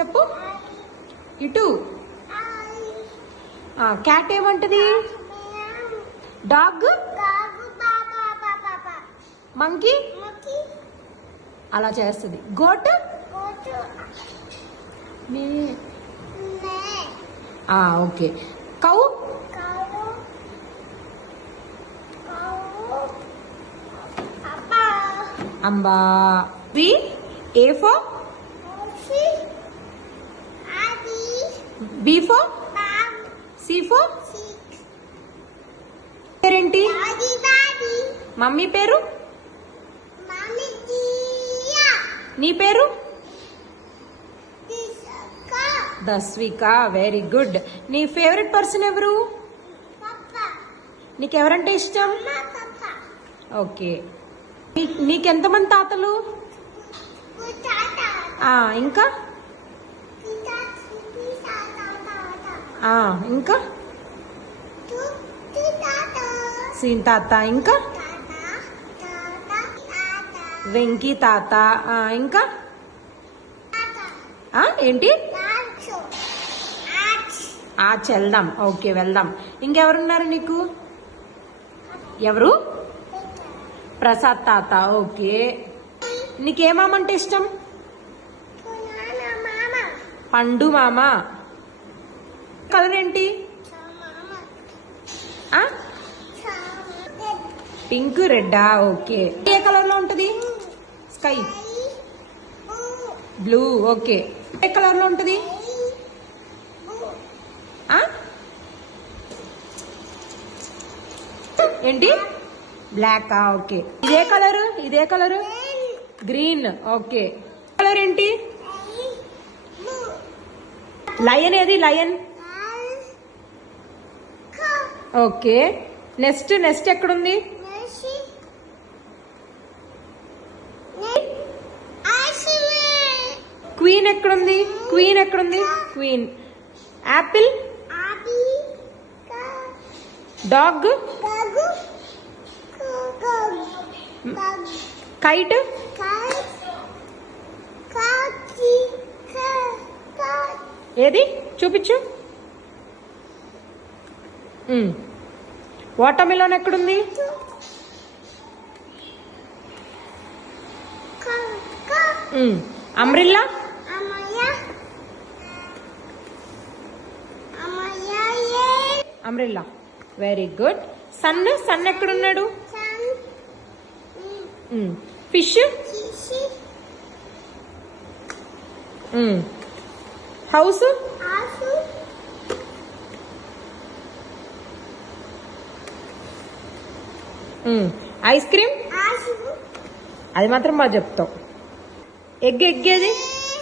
చెప్పు. ఇటు. క్యాట్ ఏమంటది? డాగ్. మంకీ అలా చేస్తుంది. గోట్. ఓకే. కౌ. అంబా. వి. A for B for C for. పేరేంటి? మమ్మీ పేరు? నీ పేరు? దస్విక. Very good. నీ ఫేవరెట్ పర్సన్ ఎవరు? నీకెవరంటే ఇష్టం? ఓకే. నీకెంతమంది తాతలు? ఇంకా ఇంకా సీన్ తాత. ఇంకా వెంకీ తాత. ఇంకా ఏంటి? వెళ్దాం. ఓకే వెళ్దాం. ఇంకెవరున్నారు నీకు? ఎవరు? ప్రసాద్ తాత. ఓకే. నీకేమామంటే ఇష్టం? పండు మామ. కలర్ ఏంటి? పింక్ రెడ్డా. ఓకే. ఏ కలర్ లో ఉంటది? Sky blue. ఓకే. ఏ కలర్ లో ఉంటది? ఏంటి? బ్లాక్. ఓకే. ఇదే కలరు? ఇదే కలరు? గ్రీన్. ఓకే. కలర్ ఏంటి? లయన్. ఏది లయన్? ఓకే. నెక్స్ట్ నెక్స్ట్ ఎక్కడుంది? క్వీన్ ఎక్కడుంది? క్వీన్ ఎక్కడుంది? క్వీన్. యాపిల్. డాగ్. కైట్. ఏది చూపించు. వాటర్ మిలన్ ఎక్కడుంది? Umbrella. Umbrella. Very good. Sun. Sun ఎక్కడున్నాడు? ఫిష్. హౌస్. Ice cream. అది మాత్రం బాగా చెప్తావు. ఎగ్. ఎగ్ ఏది?